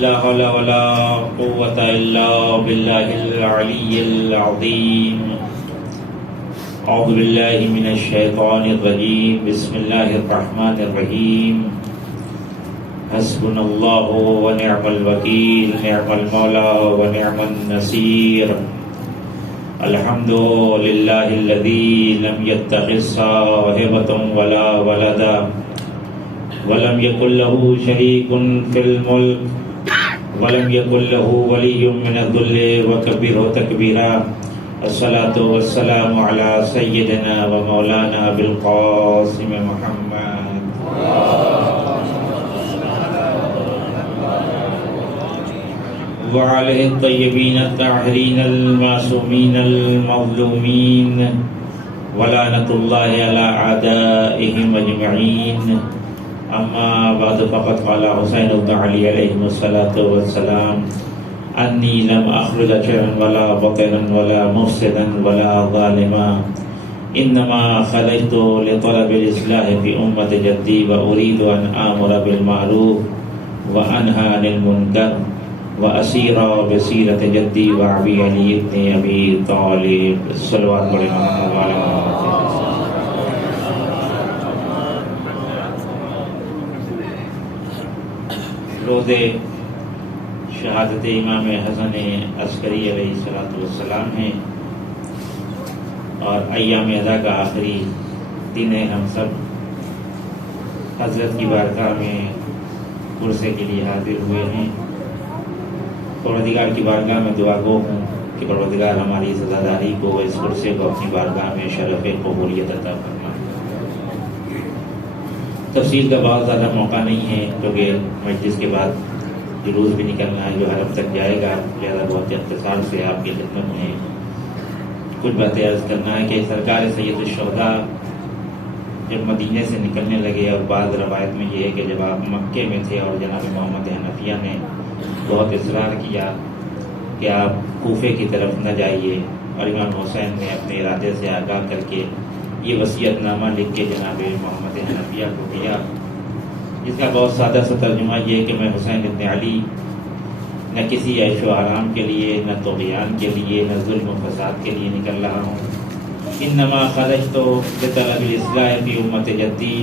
لا حول ولا قوة إلا بالله العلي العظيم. أعوذ بالله من الشيطان الرجيم. بسم الله الرحمن الرحيم. حسبنا الله ونعم الوكيل، نعم المولى ونعم النصير. الحمد لله الذي لم يتخذ صاحبة ولا ولدا ولم يكن له شريك في الملك ولم يكن له ولي من الذل وكبره تكبيرا. الصلاة والسلام على سيدنا ومولانا أبي القاسم محمد وعلى الطيبين الطاهرين المعصومين المظلومين ولعنة الله على أعدائهم أجمعين. أما بعد فقد قال حسين بن علي عليه الصلاة والسلام: أني لم أخرج شرا ولا بطنا ولا مفسدا ولا ظالما، إنما خرجت لطلب الإصلاح في أمة جدي وأريد أن آمر بالمعروف وأنهى عن المنكر وأسير بسيرة جدي وأبي علي بن أبي طالب. صلوات بڑے محمد والے محمد. روز شہادت امام حسن عسکری علیہ السلام ہیں اور ایام ادا کا آخری دن ہے. ہم سب حضرت کی بارگاہ میں عرصے کے لیے حاضر ہوئے ہیں. پروردگار کی بارگاہ میں دعا گو ہوں کہ پروردگار ہماری سزاداری کو، اس عرصے کو اپنی بارگاہ میں شرف قبولیت عطا فرمائے. تفصیل کا بہت زیادہ موقع نہیں ہے کیونکہ مجلس کے بعد جلوس بھی نکلنا ہے جو حرم تک جائے گا. لہٰذا بہت اختصار سے آپ کی خدمت میں کچھ باتیں عرض کرنا ہے کہ سرکار سید الشہداء جب مدینے سے نکلنے لگے، اور بعض روایت میں یہ ہے کہ جب آپ مکے میں تھے اور جناب محمد حنفیہ نے بہت اصرار کیا کہ آپ کوفے کی طرف نہ جائیے، اور امام حسین نے اپنے ارادے سے آگاہ کر کے یہ وصیت نامہ لکھ کے جناب محمد حنفیہ کو دیا، جس کا بہت سادہ سا ترجمہ یہ ہے کہ میں حسین ابن علی نہ کسی عیش و آرام کے لیے، نہ طغیان کے لیے، نہ ظلم و فساد کے لیے نکل رہا ہوں. انما خرجت لطلب الاصلاح فی امت جدی،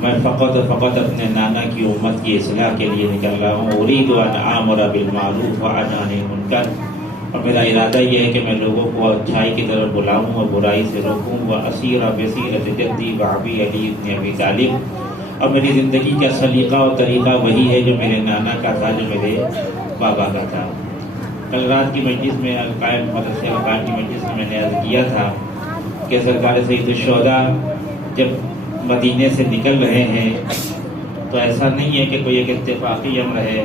میں فقط اپنے نانا کی امت کی اصلاح کے لیے نکل رہا ہوں. اريد ان آمر بالمعروف وانهى عن المنکر، اور میرا ارادہ یہ ہے کہ میں لوگوں کو اچھائی کی طرف بلاؤں اور برائی سے روکوں. واسیر بسیرۃ جدی وابی علی بن ابی طالب، اور میری زندگی کا سلیقہ اور طریقہ وہی ہے جو میرے نانا کا تھا، جو میرے بابا کا تھا. کل رات کی مجلس میں مدرسے القائم کی مجلس میں نے عرض کیا تھا کہ سرکار سید الشہداء جب مدینے سے نکل رہے ہیں تو ایسا نہیں ہے کہ کوئی ایک اتفاقی امر ہے،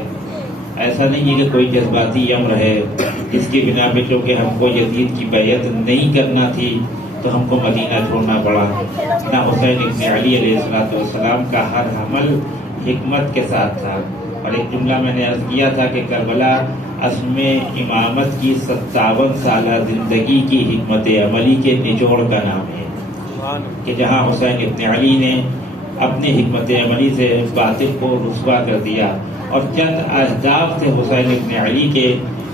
ایسا نہیں ہے کہ کوئی جذباتی امر ہے جس کی بنا پہ چونکہ ہم کو یزید کی بیعت نہیں کرنا تھی تو ہم کو مدینہ چھوڑنا پڑا. نہ حسین ابن علی علیہ السلام کا ہر عمل حکمت کے ساتھ تھا. اور ایک جملہ میں نے عرض کیا تھا کہ کربلا عزم امامت کی 57 سالہ زندگی کی حکمت عملی کے نچوڑ کا نام ہے، کہ جہاں حسین ابن علی نے اپنی حکمت عملی سے باطل کو رسوا کر دیا، اور چند اہداف تھے حسین ابن علی کے،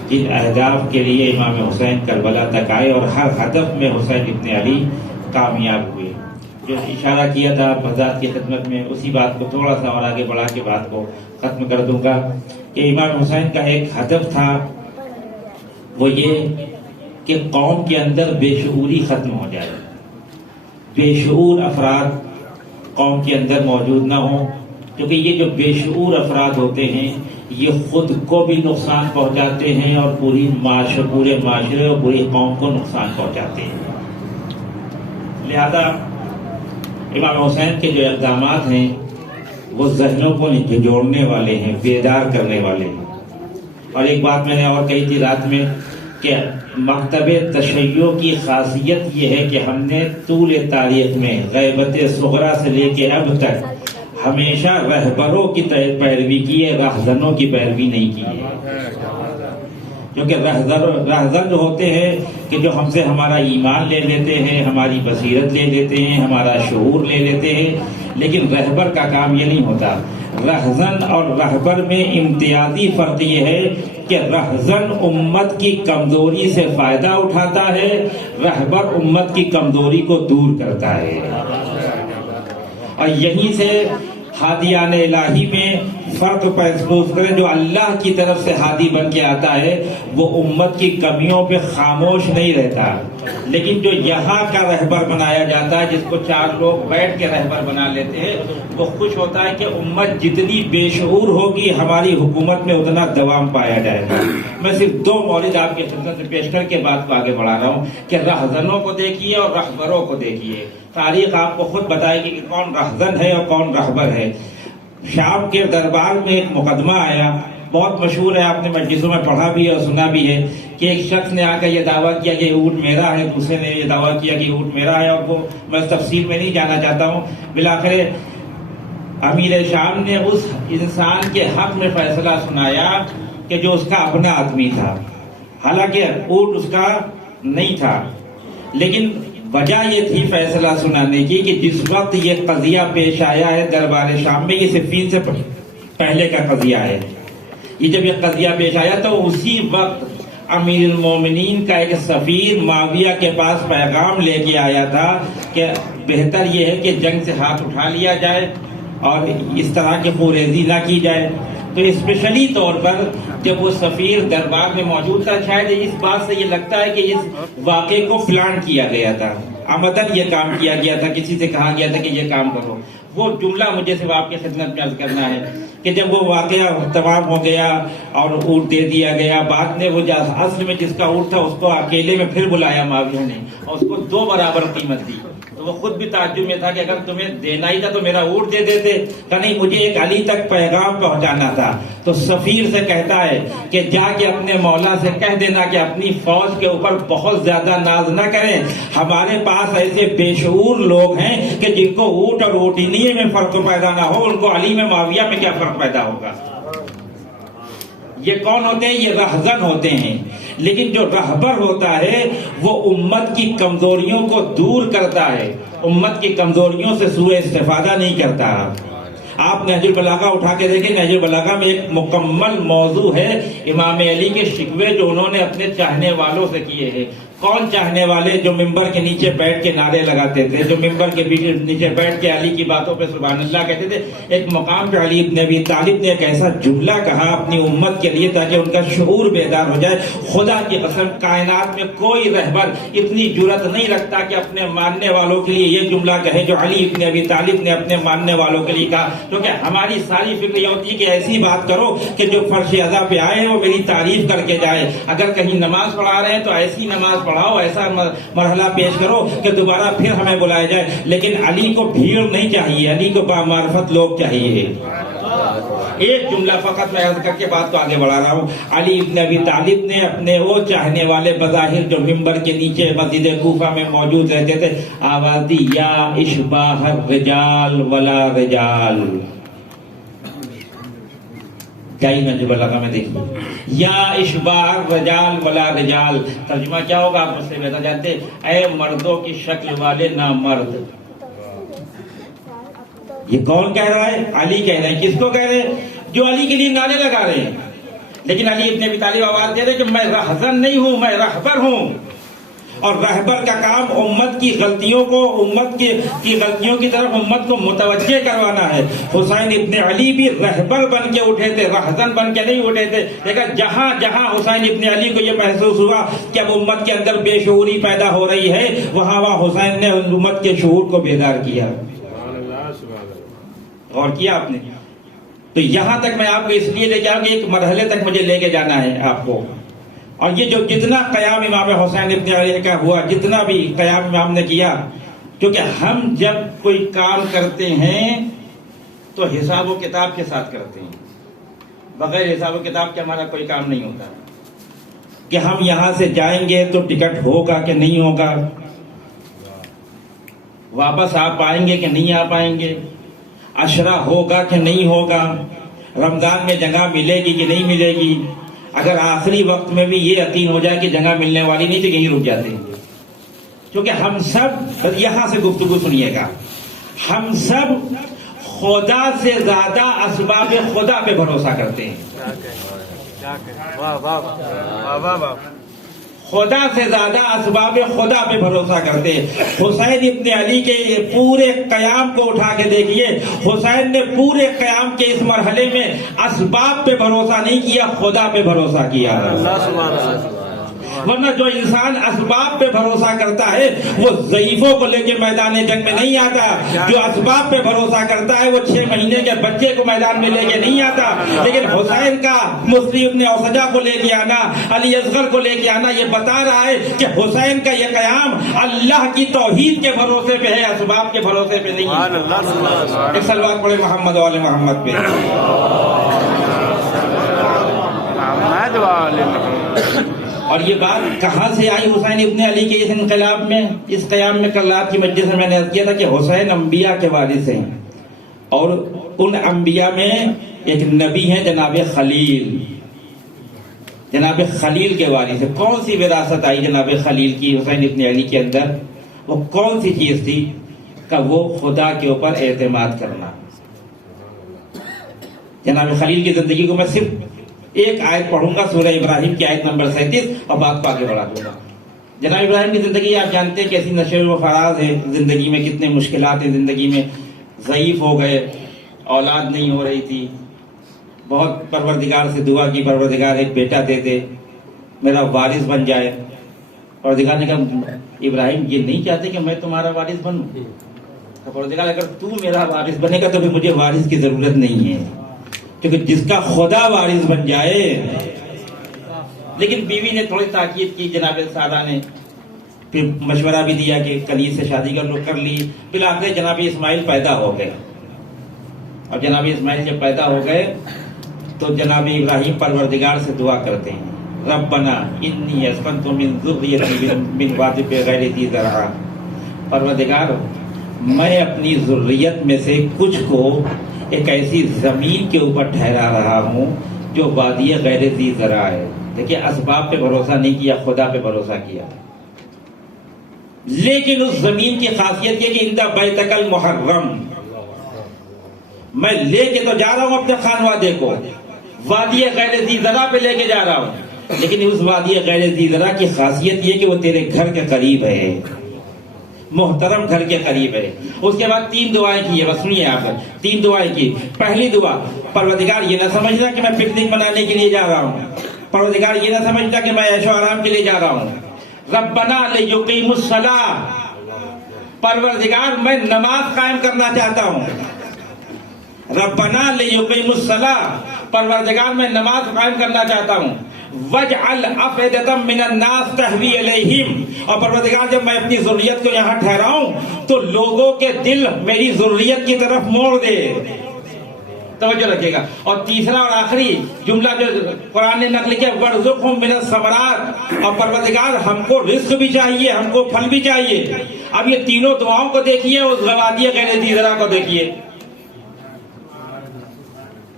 جن اہداف کے لیے امام حسین کربلا تک آئے، اور ہر ہدف میں حسین ابن علی کامیاب ہوئے. جو اشارہ کیا تھا حضرات کی خدمت میں، اسی بات کو تھوڑا سا اور آگے بڑھا کے بات کو ختم کر دوں گا کہ امام حسین کا ایک ہدف تھا، وہ یہ کہ قوم کے اندر بے شعوری ختم ہو جائے، بے شعور افراد قوم کے اندر موجود نہ ہوں، کیونکہ یہ جو بے شعور افراد ہوتے ہیں یہ خود کو بھی نقصان پہنچاتے ہیں اور پورے معاشرے اور پوری قوم کو نقصان پہنچاتے ہیں. لہذا امام حسین کے جو اقدامات ہیں وہ ذہنوں کو جوڑنے والے ہیں، بیدار کرنے والے ہیں. اور ایک بات میں نے اور کہی تھی رات میں کہ مکتب تشیع کی خاصیت یہ ہے کہ ہم نے طول تاریخ میں غیبت صغریٰ سے لے کے اب تک ہمیشہ رہبروں کی پیروی کی ہے، رہزنوں کی پیروی نہیں کی ہے. کیونکہ رہزن جو ہوتے ہیں کہ جو ہم سے ہمارا ایمان لے لیتے ہیں، ہماری بصیرت لے لیتے ہیں، ہمارا شعور لے لیتے ہیں، لیکن رہبر کا کام یہ نہیں ہوتا. رہزن اور رہبر میں امتیازی فرق یہ ہے کہ رہزن امت کی کمزوری سے فائدہ اٹھاتا ہے، رہبر امت کی کمزوری کو دور کرتا ہے۔ اور یہیں سے ہادیان الہی میں فرق محسوس کریں، جو اللہ کی طرف سے ہادی بن کے آتا ہے وہ امت کی کمیوں پہ خاموش نہیں رہتا، لیکن جو یہاں کا رہبر بنایا جاتا ہے، جس کو 4 لوگ بیٹھ کے رہبر بنا لیتے ہیں، وہ خوش ہوتا ہے کہ امت جتنی بے شعور ہوگی ہماری حکومت میں اتنا دوام پایا جائے گا۔ میں صرف 2 مورد آپ کے خدمت میں پیش کر کے بات کو آگے بڑھا رہا ہوں کہ رہزنوں کو دیکھیے اور رہبروں کو دیکھیے۔ تاریخ آپ کو خود بتائے گی کہ کون رہزن ہے اور کون رہبر ہے۔ شام کے دربار میں ایک مقدمہ آیا، بہت مشہور ہے، آپ نے مجلسوں میں پڑھا بھی ہے اور سنا بھی ہے، کہ ایک شخص نے آ کر یہ دعویٰ کیا کہ اونٹ میرا ہے، دوسرے نے یہ دعویٰ کیا کہ اونٹ میرا ہے، اور وہ میں تفصیل میں نہیں جانا چاہتا ہوں۔ بالآخر امیر شام نے اس انسان کے حق میں فیصلہ سنایا کہ جو اس کا اپنا آدمی تھا، حالانکہ اونٹ اس کا نہیں تھا، لیکن وجہ یہ تھی فیصلہ سنانے کی کہ جس وقت یہ قضیہ پیش آیا ہے دربار شام میں، یہ صفین سے پہلے کا قضیہ ہے، یہ جب یہ قضیہ پیش آیا تو اسی وقت امیر المومنین کا ایک سفیر معاویہ کے پاس پیغام لے کے آیا تھا کہ بہتر یہ ہے کہ جنگ سے ہاتھ اٹھا لیا جائے اور اس طرح کی خوریزی نہ کی جائے۔ تو اسپیشلی طور پر جب وہ سفیر دربار میں موجود تھا، شاید اس بات سے یہ لگتا ہے کہ اس واقعے کو پلان کیا گیا تھا، عمدن یہ کام کیا گیا تھا، کسی سے کہا گیا تھا کہ یہ کام کرو۔ وہ جملہ مجھے صرف آپ کی خدمت میں عرض کرنا ہے کہ جب وہ واقعہ تمام ہو گیا اور اونٹ دے دیا گیا، بعد میں وہ اصل میں جس کا اونٹ تھا اس کو اکیلے میں پھر بلایا معاویہ نے اور اس کو 2 برابر قیمت دی۔ تو وہ خود بھی تعجب میں تھا کہ اگر تمہیں دینا ہی تھا تو میرا اونٹ دے دیتے، کہ نہیں مجھے ایک علی تک پیغام پہنچانا تھا۔ تو سفیر سے کہتا ہے کہ جا کے اپنے مولا سے کہہ دینا کہ اپنی فوج کے اوپر بہت زیادہ ناز نہ کریں، ہمارے پاس ایسے بے شعور لوگ ہیں کہ جن کو اونٹ اور اونٹنی میں فرق پیدا نہ ہو، ان کو علی میں معاویہ میں کیا فرق پیدا ہوگا۔ یہ کون ہوتے ہیں؟ یہ رہزن ہوتے ہیں، لیکن جو رہبر ہوتا ہے وہ امت کی کمزوریوں کو دور کرتا ہے، امت کی کمزوریوں سے سوء استفادہ نہیں کرتا۔ آپ نہج البلاغہ اٹھا کے دیکھیں، نہج البلاغہ میں ایک مکمل موضوع ہے امام علی کے شکوے جو انہوں نے اپنے چاہنے والوں سے کیے ہیں۔ کون چاہنے والے؟ جو ممبر کے نیچے بیٹھ کے نعرے لگاتے تھے، جو ممبر کے نیچے بیٹھ کے علی کی باتوں پہ سبحان اللہ کہتے تھے۔ ایک مقام پہ علی ابن ابی طالب نے ایک ایسا جملہ کہا اپنی امت کے لیے تاکہ ان کا شعور بیدار ہو جائے، خدا کی قسم کائنات میں کوئی رہبر اتنی جرأت نہیں رکھتا کہ اپنے ماننے والوں کے لیے یہ جملہ کہے جو علی ابن ابی طالب نے اپنے ماننے والوں کے لیے کہا، کیونکہ ہماری ساری فکر یہ ہوتی ہے کہ ایسی بات کرو کہ جو فرش ادا پہ آئے وہ میری تعریف کر کے جائے۔ اگر کہیں نماز پڑھا رہے ہیں تو ایسی نماز پڑھاؤ، ایسا مرحلہ پیش کرو کہ دوبارہ پھر ہمیں بلایا جائے۔ لیکن علی کو بھیڑ نہیں چاہیے، علی کو بامعرفت لوگ چاہیے۔ ایک جملہ فقط میں عرض کر کے بات کو آگے بڑھا رہا ہوں۔ علی ابن ابی طالب نے اپنے وہ چاہنے والے بظاہر جو ممبر کے نیچے مسجد کوفہ میں موجود رہتے تھے آواز دی، یا اشباہ الرجال ولا رجال۔ بلاغہ میں دیکھیں، یا اشباہ الرجال ولا رجال، ترجمہ کیا ہوگا آپ مجھ سے بہتر جانتے، اے مردوں کی شکل والے نہ مرد۔ یہ کون کہہ رہا ہے؟ علی کہہ رہے ہیں۔ کس کو کہہ رہے ہیں؟ جو علی کے لیے نعرے لگا رہے ہیں۔ لیکن علی ابن ابی طالب آواز دے رہے کہ میں رہزن نہیں ہوں، میں رہبر ہوں، اور رہبر کا کام امت کی غلطیوں کو، امت کی غلطیوں کی طرف امت کو متوجہ کروانا ہے۔ حسین ابن علی بھی رہبر بن کے اٹھے تھے، رہزن بن کے نہیں اٹھے تھے، لیکن جہاں جہاں حسین ابن علی کو یہ محسوس ہوا کہ اب امت کے اندر بے شعوری پیدا ہو رہی ہے، وہاں حسین نے امت کے شعور کو بیدار کیا۔ غور کیا آپ نے؟ تو یہاں تک میں آپ کو اس لیے لے کے آؤں کہ ایک مرحلے تک مجھے لے کے جانا ہے آپ کو۔ اور یہ جو جتنا قیام امام حسین ابن علی کا ہوا، جتنا بھی قیام امام نے کیا، کیونکہ ہم جب کوئی کام کرتے ہیں تو حساب و کتاب کے ساتھ کرتے ہیں، بغیر حساب و کتاب کے ہمارا کوئی کام نہیں ہوتا کہ ہم یہاں سے جائیں گے تو ٹکٹ ہوگا کہ نہیں ہوگا، واپس آ پائیں گے کہ نہیں آ پائیں گے، عشرہ ہوگا کہ نہیں ہوگا، رمضان میں جگہ ملے گی کہ نہیں ملے گی۔ اگر آخری وقت میں بھی یہ یقین ہو جائے کہ جگہ ملنے والی نہیں تو یہیں رک جاتے ہیں، کیونکہ ہم سب یہاں سے گفتگو سنیے گا، ہم سب خدا سے زیادہ اسباب خدا پہ بھروسہ کرتے ہیں. خدا سے زیادہ اسباب خدا پہ بھروسہ کرتے ہیں. حسین ابن علی کے پورے قیام کو اٹھا کے دیکھیے, حسین نے پورے قیام کے اس مرحلے میں اسباب پہ بھروسہ نہیں کیا, خدا پہ بھروسہ کیا. ورنہ جو انسان اسباب پہ بھروسہ کرتا ہے وہ ضعیفوں کو لے کے میدان جنگ میں نہیں آتا. جو اسباب پہ بھروسہ کرتا ہے وہ 6 مہینے کے بچے کو میدان میں لے کے نہیں آتا. لیکن حسین کا مسلم ابن اوسجہ کو لے کے آنا, علی اصغر کو لے کے آنا, یہ بتا رہا ہے کہ حسین کا یہ قیام اللہ کی توحید کے بھروسے پہ ہے, اسباب کے بھروسے پہ نہیں ہے. ایک صلوات پڑھے محمد و آل محمد پہ. اور یہ بات کہاں سے آئی حسین ابن علی کے اس انقلاب میں, اس قیام میں؟ کل رات کی مجلس میں میں نے عرض کیا تھا کہ حسین انبیاء کے وارث ہیں, اور ان انبیاء میں ایک نبی ہیں جناب خلیل. جناب خلیل کے وارث ہیں. کون سی وراثت آئی جناب خلیل کی حسین ابن علی کے اندر؟ وہ کون سی چیز تھی؟ کہ وہ خدا کے اوپر اعتماد کرنا. جناب خلیل کی زندگی کو میں صرف ایک آیت پڑھوں گا, سورہ ابراہیم کی آیت نمبر 37, اور بات کو آگے بڑھا دوں گا. جناب ابراہیم کی زندگی آپ جانتے ہیں کیسی نشو و فراز ہے, زندگی میں کتنے مشکلات ہیں, زندگی میں ضعیف ہو گئے, اولاد نہیں ہو رہی تھی, بہت پروردگار سے دعا کی, پروردگار ایک بیٹا دے دے, میرا وارث بن جائے. پروردگار نے کہا ابراہیم یہ نہیں چاہتے کہ میں تمہارا وارث بنوں؟ پروردگار اگر تو میرا وارث بنے گا تو پھر مجھے وارث کی ضرورت نہیں ہے, کیونکہ جس کا خدا وارث بن جائے. لیکن بیوی نے تھوڑی تاکید کی, جناب سارہ نے پھر مشورہ بھی دیا کہ کلی سے شادی کر لی. بالآخر جناب اسماعیل پیدا ہو گئے, اور جناب اسماعیل جب پیدا ہو گئے تو جناب ابراہیم پروردگار سے دعا کرتے ہیں, ربنا انی اسکنت من ذریتی من واد بغیر ذی زرع. پروردگار میں اپنی ذریت میں سے کچھ کو ایک ایسی زمین کے اوپر ٹھہرا رہا ہوں جو وادی غیر ذی زرع ہے. دیکھیے اسباب پہ بھروسہ نہیں کیا, خدا پہ بھروسہ کیا. لیکن اس زمین کی خاصیت یہ کہ اندہ بیتک المحرم, میں لے کے تو جا رہا ہوں اپنے خانوادے کو, وادی غیر ذی زرع پہ لے کے جا رہا ہوں, لیکن اس وادی غیر ذی زرع کی خاصیت یہ کہ وہ تیرے گھر کے قریب ہے, محترم گھر کے قریب ہے. اس کے بعد 3 دعائیں کی ہے, بس سنیے آپ, 3 دعائیں کی. پہلی دعا, پروردگار یہ نہ سمجھنا کہ میں پکنک منانے کے لیے جا رہا ہوں, پروردگار یہ نہ سمجھنا کہ میں عیش و آرام کے لیے جا رہا ہوں. ربنا لیقیموا الصلاۃ, پروردگار میں نماز قائم کرنا چاہتا ہوں. ربنا لیقیموا الصلاۃ, پروردگار میں نماز قائم کرنا چاہتا ہوں. وَاجْعَلْ أَفْئِدَةً مِّنَ النَّاسِ تَهْوِي إِلَيْهِمْ, اور پروردگار جب میں اپنی ذریت کو یہاں ٹھہراؤں تو لوگوں کے دل میری ذریت کی طرف موڑ دے. توجہ رکھیے گا. اور تیسرا اور آخری جملہ جو قرآن نے نقل کیا, وَارْزُقْهُم مِّنَ الثَّمَرَاتِ, اور پروردگار ہم کو رزق بھی چاہیے, ہم کو پھل بھی چاہیے. اب یہ تینوں دعاؤں کو دیکھیے, اس وادی غیر ذی زرع کو دیکھیے.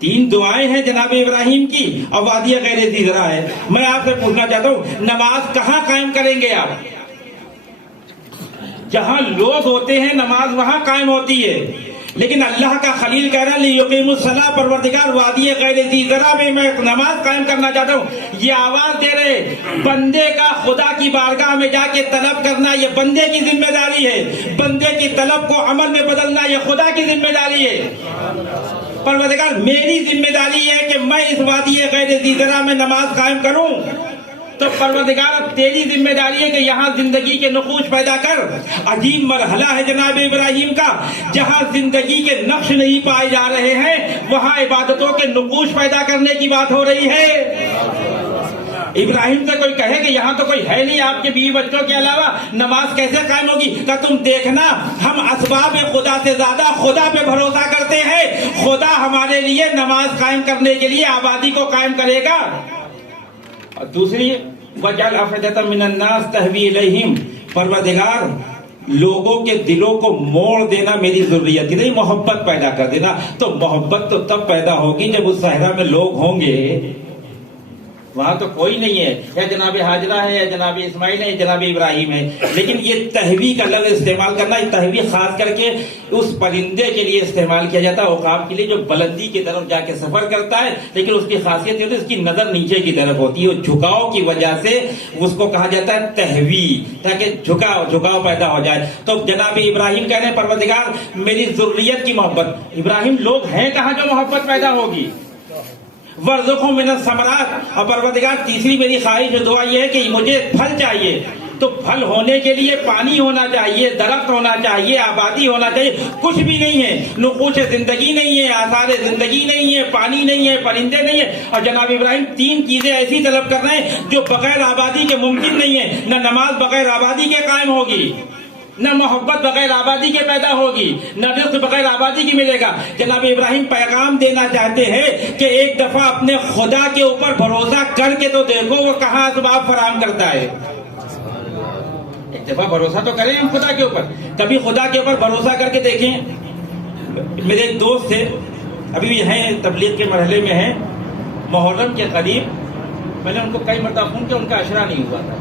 3 دعائیں ہیں جناب ابراہیم کی, اور وادی غیر ذی زرع ہے. میں آپ سے پوچھنا چاہتا ہوں, نماز کہاں قائم کریں گے آپ؟ جہاں لوگ ہوتے ہیں نماز وہاں قائم ہوتی ہے. لیکن اللہ کا خلیل کہہ رہا ہے لیقیموا الصلاۃ, پروردگار وادی غیر ذی زرع میں میں نماز قائم کرنا چاہتا ہوں. یہ آواز دے رہے, بندے کا خدا کی بارگاہ میں جا کے طلب کرنا یہ بندے کی ذمہ داری ہے, بندے کی طلب کو عمل میں بدلنا یہ خدا کی ذمہ داری ہے. پروردگار میری ذمہ داری ہے کہ میں اس وادی غیر ذی زرع میں نماز قائم کروں, تو پروردگار تیری ذمہ داری ہے کہ یہاں زندگی کے نقوش پیدا کر. عجیب مرحلہ ہے جناب ابراہیم کا, جہاں زندگی کے نقش نہیں پائے جا رہے ہیں وہاں عبادتوں کے نقوش پیدا کرنے کی بات ہو رہی ہے. ابراہیم سے کوئی کہے کہ یہاں تو کوئی ہے نہیں آپ کے بیوی بچوں کے علاوہ, نماز کیسے قائم ہوگی؟ کہ تم دیکھنا ہم اسباب خدا سے زیادہ خدا پہ بھروسہ کرتے ہیں. خدا ہمارے لیے نماز قائم کرنے کے لیے آبادی کو قائم کرے گا. اور دوسری, وَاجْعَلْ أَفْئِدَةً مِّنَ النَّاسِ تَهْوِي إِلَيْهِمْ, پروردگار لوگوں کے دلوں کو موڑ دینا میری ضروریت کی, نہیں محبت پیدا کر دینا. تو محبت تو تب پیدا ہوگی جب اس صحرا میں لوگ ہوں گے. وہاں تو کوئی نہیں ہے، یا جناب حاجرہ ہے، یا جناب اسماعیل ہے، یا جناب ابراہیم ہے. لیکن یہ تہوی کا لفظ استعمال کرنا، یہ تہوی خاص کر کے اس پرندے کے لیے استعمال کیا جاتا ہے، عقاب کے لیے، جو بلندی کی طرف جا کے سفر کرتا ہے، لیکن اس کی خاصیت یہ ہے اس کی نظر نیچے کی طرف ہوتی ہے، جھکاؤ کی وجہ سے اس کو کہا جاتا ہے تہوی، تاکہ جھکاؤ پیدا ہو جائے. تو جناب ابراہیم کہنے ہیں پروردگار میری ذریت کی محبت. ابراہیم لوگ ہیں کہاں جو محبت پیدا ہوگی؟ وَارْزُقْهُم مِّنَ الثَّمَرَاتِ. اور پروردگار تیسری میری خواہش و دعا یہ ہے کہ مجھے پھل چاہیے. تو پھل ہونے کے لیے پانی ہونا چاہیے، درخت ہونا چاہیے، آبادی ہونا چاہیے. کچھ بھی نہیں ہے، نقوش زندگی نہیں ہے، آثار زندگی نہیں ہے، پانی نہیں ہے، پرندے نہیں ہے. اور جناب ابراہیم تین چیزیں ایسی طلب کر رہے ہیں جو بغیر آبادی کے ممکن نہیں ہے. نہ نماز بغیر آبادی کے قائم ہوگی، نہ محبت بغیر آبادی کے پیدا ہوگی، نہ رزق بغیر آبادی کی ملے گا. جناب ابراہیم پیغام دینا چاہتے ہیں کہ ایک دفعہ اپنے خدا کے اوپر بھروسہ کر کے تو دیکھو وہ کہاں اسباب فراہم کرتا ہے. ایک دفعہ بھروسہ تو کریں ہم خدا کے اوپر، کبھی خدا کے اوپر بھروسہ کر کے دیکھیں. میرے ایک دوست تھے، ابھی بھی ہیں، تبلیغ کے مرحلے میں ہیں. محرم کے قریب میں نے ان کو کئی مرتبہ فون کیا، ان کا عشرہ نہیں ہوا تھا،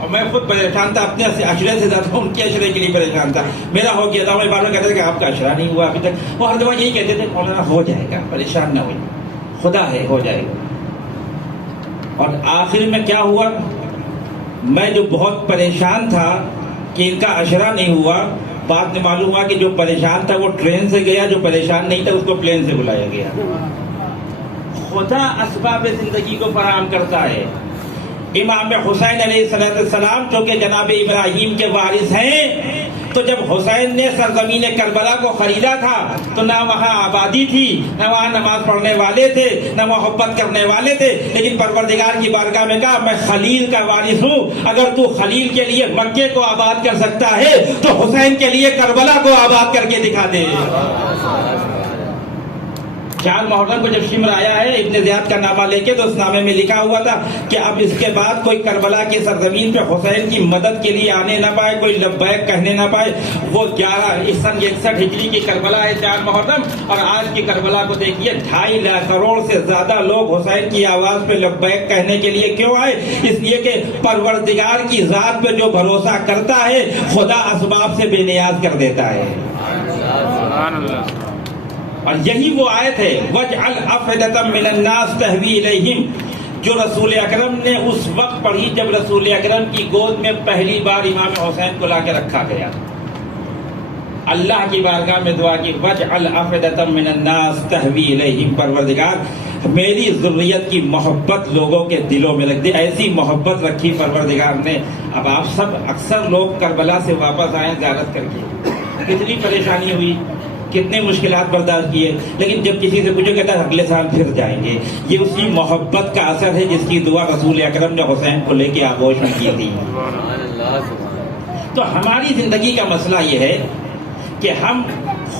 اور میں خود پریشان تھا، اپنے عشرے سے زیادہ ان کے عشرے کے لیے پریشان تھا. میرا ہو گیا تھا، میں بار بار کہتا تھا کہ آپ کا عشرہ نہیں ہوا ابھی تک. وہ ہر دفعہ یہی کہتے تھے مولانا ہو جائے گا، پریشان نہ ہوئے، خدا ہے، ہو جائے گا. اور آخر میں کیا ہوا، میں جو بہت پریشان تھا کہ ان کا عشرہ نہیں ہوا، بعد میں معلوم ہوا کہ جو پریشان تھا وہ ٹرین سے گیا، جو پریشان نہیں تھا اس کو پلین سے بلایا گیا. خدا اسباب زندگی کو فراہم کرتا ہے. امام حسین علیہ السلام جو کہ جناب ابراہیم کے وارث ہیں، تو جب حسین نے سرزمین کربلا کو خریدا تھا تو نہ وہاں آبادی تھی، نہ وہاں نماز پڑھنے والے تھے، نہ محبت کرنے والے تھے. لیکن پروردگار کی بارگاہ میں کہا میں خلیل کا وارث ہوں، اگر تو خلیل کے لیے مکے کو آباد کر سکتا ہے تو حسین کے لیے کربلا کو آباد کر کے دکھا دے. 4 محرم کو جب شمر آیا ہے ابن زیاد کا نامہ لے کے، تو اس نامے میں لکھا ہوا تھا کہ اب اس کے بعد کوئی کربلا کی سرزمین پہ حسین کی مدد کے لیے آنے نہ پائے، کوئی لبیک کہنے نہ پائے. وہ 61 ہجری کی کربلا ہے 4 محرم، اور آج کی کربلا کو دیکھیے 2.5 لاکھ کروڑ سے زیادہ لوگ حسین کی آواز پہ لبیک کہنے کے لیے کیوں آئے؟ اس لیے کہ پروردگار کی ذات پہ جو بھروسہ کرتا ہے خدا اسباب سے بے نیاز کر دیتا ہے. سبحان اللہ. اور یہی وہ آیت ہے وَاجْعَلْ أَفْئِدَةً مِّنَ النَّاسِ تَهْوِي إِلَيْهِمْ، جو رسول اکرم نے اس وقت پڑھی جب رسول اکرم کی گود میں پہلی بار امام حسین کو لا کے رکھا گیا. اللہ کی بارگاہ میں دعا کی وَاجْعَلْ أَفْئِدَةً مِّنَ النَّاسِ تَهْوِي إِلَيْهِمْ، پروردگار میری ذریت کی محبت لوگوں کے دلوں میں رکھ دے. ایسی محبت رکھی پروردگار نے. اب آپ سب اکثر لوگ کربلا سے واپس آئے زیارت کر کے، کتنی پریشانی ہوئی، کتنے مشکلات برداشت کیے، لیکن جب کسی سے پوچھو کہتا ہے اگلے سال پھر جائیں گے. یہ اسی محبت کا اثر ہے جس کی دعا رسول اکرم نے حسین کو لے کے آغوش میں کی تھی. تو ہماری زندگی کا مسئلہ یہ ہے کہ ہم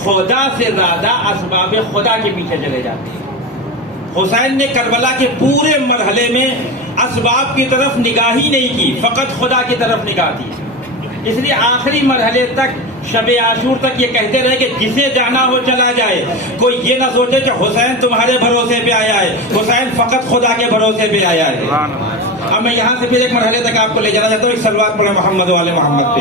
خدا سے زیادہ اسباب خدا کے پیچھے چلے جاتے ہیں. حسین نے کربلا کے پورے مرحلے میں اسباب کی طرف نگاہ ہی نہیں کی، فقط خدا کی طرف نگاہ دی. اس لیے آخری مرحلے تک، شب عاشور تک یہ کہتے رہے کہ جسے جانا ہو چلا جائے. کوئی یہ نہ سوچے کہ حسین تمہارے بھروسے پہ آیا ہے، حسین فقط خدا کے بھروسے پہ آیا ہے. اب میں یہاں سے پھر ایک مرحلے تک آپ کو لے جانا چاہتا ہوں. ایک صلوات پڑھیں محمد والے محمد پہ.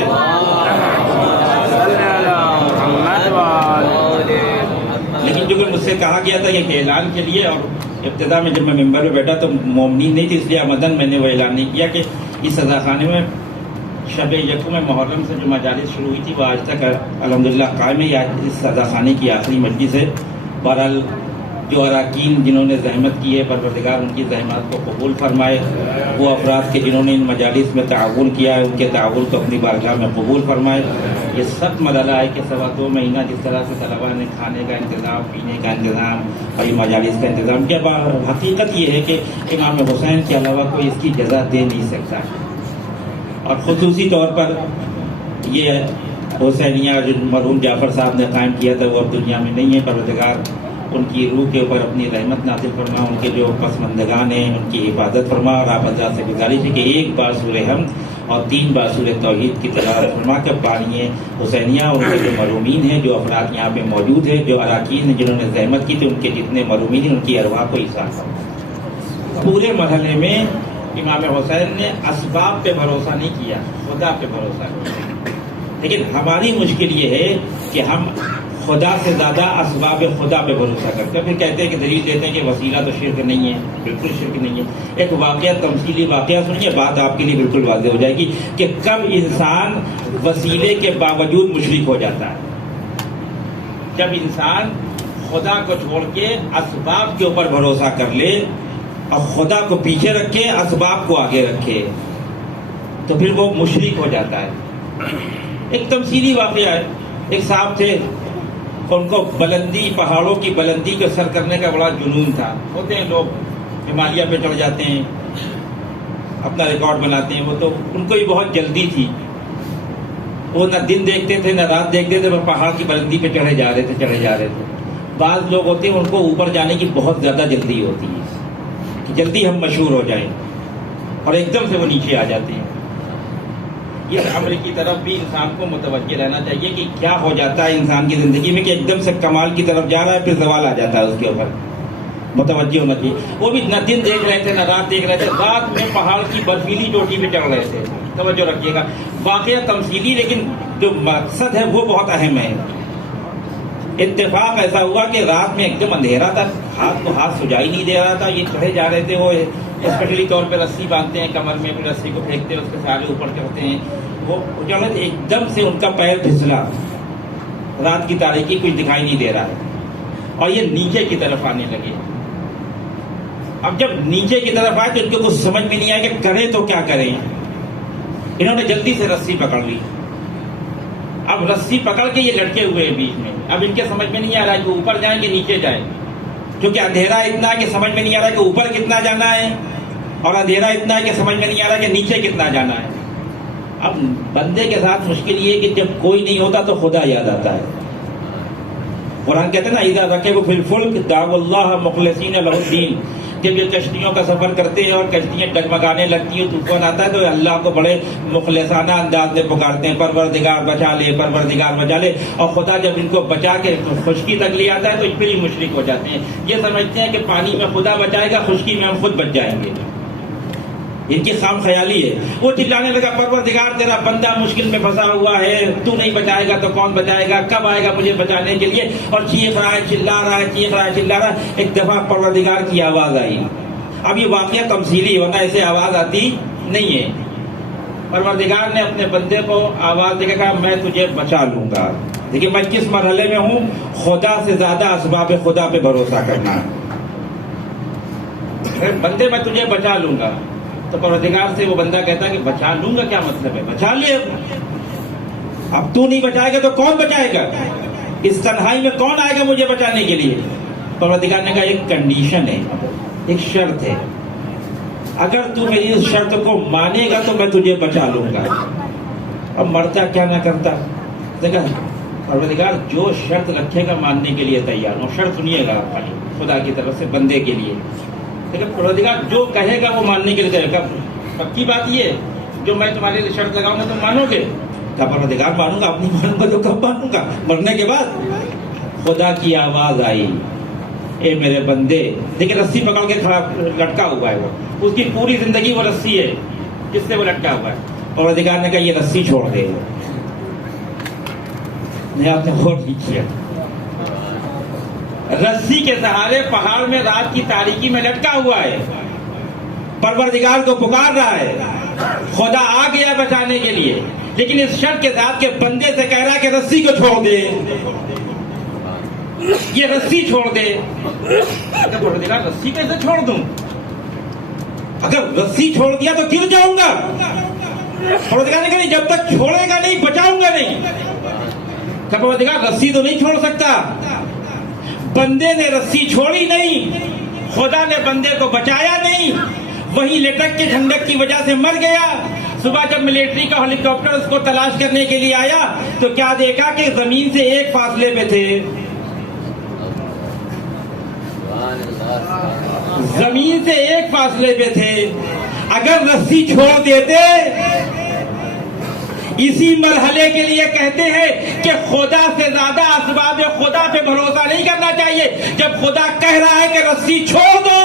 لیکن جو کہ مجھ سے کہا گیا تھا کہ اعلان کے لیے، اور ابتدا میں جب میں ممبر پہ بیٹھا تو مومنین نہیں تھی، اس لیے آمدن میں نے وہ اعلان نہیں کیا کہ اس سزا خانے میں شب یکم محرم سے جو مجالس شروع ہوئی تھی وہ آج تک الحمدللہ قائم ہے. آج اس سزا خانے کی آخری مجلس ہے. بہرحال جو اراکین جنہوں نے زحمت کی ہے، پروردگار ان کی زحمات کو قبول فرمائے. وہ افراد کے جنہوں نے ان مجالس میں تعاون کیا ہے، ان کے تعاون کو اپنی بارگاہ میں قبول فرمائے. یہ سب مرحلہ ہے کہ 2.25 مہینہ جس طرح سے طلباء نے کھانے کا انتظام، پینے کا انتظام اور یہ مجالس کا انتظام کیا، حقیقت یہ ہے کہ امام حسین کے علاوہ کوئی اس کی جزا دے نہیں سکتا. اور خصوصی طور پر یہ حسینیہ جو مرحوم جعفر صاحب نے قائم کیا تھا وہ اب دنیا میں نہیں ہے. پروردگار ان کی روح کے اوپر اپنی رحمت نازل فرما، ان کے جو پسماندگان ہیں ان کی حفاظت فرما. اور آپ حضرات سے گزارش ہے کہ 1 بار سورہ حمد اور 3 بار سورہ توحید کی تلاوت فرما کے پڑھیے حسینیہ. اور ان کے جو مرحومین ہیں، جو افراد یہاں پہ موجود ہیں، جو اراکین ہیں جنہوں نے زحمت کی تھی، ان کے جتنے مرحومین ہیں ان کی ارواح کو ایثار فرما. پورے مرحلے میں امام حسین نے اسباب پہ بھروسہ نہیں کیا، خدا پہ بھروسہ کیا. لیکن ہماری مشکل یہ ہے کہ ہم خدا سے زیادہ اسباب خدا پہ بھروسہ کرتے ہیں. پھر کہتے ہیں کہ دلیل دیتے ہیں کہ وسیلہ تو شرک نہیں ہے. بالکل شرک نہیں ہے. ایک واقعہ، تمثیلی واقعہ سنیے، بات آپ کے لیے بالکل واضح ہو جائے گی کہ کب انسان وسیلے کے باوجود مشرک ہو جاتا ہے. جب انسان خدا کو چھوڑ کے اسباب کے اوپر بھروسہ کر لے اور خدا کو پیچھے رکھے، اسباب کو آگے رکھے، تو پھر وہ مشرک ہو جاتا ہے. ایک تمثیلی واقعہ ہے. ایک صاحب تھے، ان کو بلندی، پہاڑوں کی بلندی کو سر کرنے کا بڑا جنون تھا. ہوتے ہیں لوگ ہمالیہ پہ چڑھ جاتے ہیں، اپنا ریکارڈ بناتے ہیں. وہ تو ان کو بھی بہت جلدی تھی. وہ نہ دن دیکھتے تھے نہ رات دیکھتے تھے، وہ پہاڑ کی بلندی پہ چڑھے جا رہے تھے. بعض لوگ ہوتے ہیں ان کو اوپر جانے کی بہت زیادہ جلدی ہوتی ہے کہ جلدی ہم مشہور ہو جائیں، اور ایک دم سے وہ نیچے آ جاتے ہیں. اس عمل کی طرف بھی انسان کو متوجہ رہنا چاہیے کہ کیا ہو جاتا ہے انسان کی زندگی میں کہ ایک دم سے کمال کی طرف جا رہا ہے، پھر زوال آ جاتا ہے اس کے اوپر. متوجہ ہونا چاہیے. وہ بھی نہ دن دیکھ رہے تھے نہ رات دیکھ رہے تھے، رات میں پہاڑ کی برفیلی چوٹی پہ چڑھ رہے تھے. توجہ رکھیے گا، واقعہ تمثیلی لیکن جو مقصد ہے وہ بہت اہم ہے. اتفاق ایسا ہوا کہ رات میں ایک دم اندھیرا تھا، ہاتھ کو ہاتھ سجائی نہیں دے رہا تھا. یہ چڑھے جا رہے تھے، وہ اسپیشلی طور پہ رسی باندھتے ہیں کمر میں، پھر رسی کو پھینکتے ہیں، اس کے سارے اوپر چڑھتے ہیں. وہ چڑھے تھے، ایک دم سے ان کا پیر پھسلا. رات کی تاریکی کچھ دکھائی نہیں دے رہا ہے اور یہ نیچے کی طرف آنے لگے. اب جب نیچے کی طرف آئے تو ان کو کچھ سمجھ میں نہیں آیا کہ کریں تو کیا کریں. انہوں نے جلدی سے رسی پکڑ لی. اب رسی پکڑ کے یہ لٹکے ہوئے ہیں بیچ میں. اب ان کے سمجھ میں نہیں آ رہا ہے کہ اوپر جائیں کہ نیچے جائیں، کیونکہ اندھیرا اتنا ہے کہ سمجھ میں نہیں آ رہا ہے کہ اوپر کتنا جانا ہے، اور اندھیرا اتنا ہے کہ سمجھ میں نہیں آ رہا کہ نیچے کتنا جانا ہے. اب بندے کے ساتھ مشکل یہ ہے کہ جب کوئی نہیں ہوتا تو خدا یاد آتا ہے. قرآن کہتے ہیں نا، اذا رکبوا فی الفلک دعوا اللہ مخلصین لہ الدین. جب یہ کشتیوں کا سفر کرتے ہیں اور کشتیاں ڈگمگانے لگتی ہیں، طوفان آتا ہے، تو اللہ کو بڑے مخلصانہ انداز میں پکارتے ہیں، پروردگار بچا لے، پروردگار بچا لے. اور خدا جب ان کو بچا کے خشکی تک لے آتا ہے تو پھر ہی مشرک ہو جاتے ہیں. یہ سمجھتے ہیں کہ پانی میں خدا بچائے گا، خشکی میں ہم خود بچ جائیں گے. ان کی خام خیالی ہے. وہ چلانے لگا، پروردگار تیرا بندہ مشکل میں پھنسا ہوا ہے، تو نہیں بچائے گا تو کون بچائے گا، کب آئے گا مجھے بچانے کے لیے. اور چیخ رہا ہے، چلا رہا ہے، چیخ رہا ہے، چلا رہا ہے. ایک دفعہ پروردگار کی آواز آئی. اب یہ واقعہ تمثیلی، ورنہ ایسے آواز آتی نہیں ہے. پروردگار نے اپنے بندے کو آواز دے کے کہا میں تجھے بچا لوں گا. دیکھیے میں کس مرحلے میں ہوں، خدا سے زیادہ اسباب خدا پہ بھروسہ کرنا. بندے میں تجھے بچا لوں گا. تو پروردگار سے وہ بندہ کہتا ہے کہ بچا لوں گا کیا مطلب ہے؟ بچا لے. اب تو نہیں بچائے گا تو کون بچائے گا؟ اس تنہائی میں کون آئے گا مجھے بچانے کے لیے؟ پروردگار نے کہا ایک کنڈیشن ہے، ایک شرط ہے. اگر تو میری اس شرط کو مانے گا تو میں تجھے بچا لوں گا. اب مرتا کیا نہ کرتا. دیکھا پروردگار جو شرط رکھے گا ماننے کے لیے تیار ہوں. شرط سنیے گا خالی خدا کی طرف سے بندے کے لیے. لیکن پروردگار جو کہے گا وہ ماننے کے لیے کہے گا. پکی بات یہ جو میں تمہارے لیے شرط لگاؤں گا تم مانو گے؟ کیا پروردگار مانوں گا؟ اپنی مانوں گا تو کب مانوں گا؟ مرنے کے بعد. خدا کی آواز آئی، اے میرے بندے. دیکھیں رسی پکڑ کے کھڑا لٹکا ہوا ہے، وہ اس کی پوری زندگی وہ رسی ہے جس سے وہ لٹکا ہوا ہے. پروردگار نے کہا یہ رسی چھوڑ دے. نہیں آپ نے غور نہیں کیا، رسی کے سہارے پہاڑ میں رات کی تاریکی میں لٹکا ہوا ہے، پروردگار کو پکار رہا ہے. خدا آ گیا بچانے کے لیے، لیکن اس شرط کے ساتھ کہ بندے سے کہہ رہا ہے کہ رسی کو چھوڑ دے، یہ رسی چھوڑ دے. اگر پروردگار رسی کیسے چھوڑ دوں؟ اگر رسی چھوڑ دیا تو گر جاؤں گا. پروردگار نے کہا جب تک چھوڑے گا نہیں بچاؤں گا نہیں. کہ پروردگار رسی تو نہیں چھوڑ سکتا. بندے نے رسی چھوڑی نہیں، خدا نے بندے کو بچایا نہیں، وہی لٹک کے جھنڈک کی وجہ سے مر گیا. صبح جب ملٹری کا ہیلی کاپٹر اس کو تلاش کرنے کے لیے آیا تو کیا دیکھا کہ زمین سے ایک فاصلے پہ تھے. زمین سے ایک فاصلے پہ تھے. اگر رسی چھوڑ دیتے، اسی مرحلے کے لیے کہتے ہیں کہ خدا سے زیادہ اسباب خدا پہ بھروسہ نہیں کرنا چاہیے. جب خدا کہہ رہا ہے کہ رسی چھوڑ دو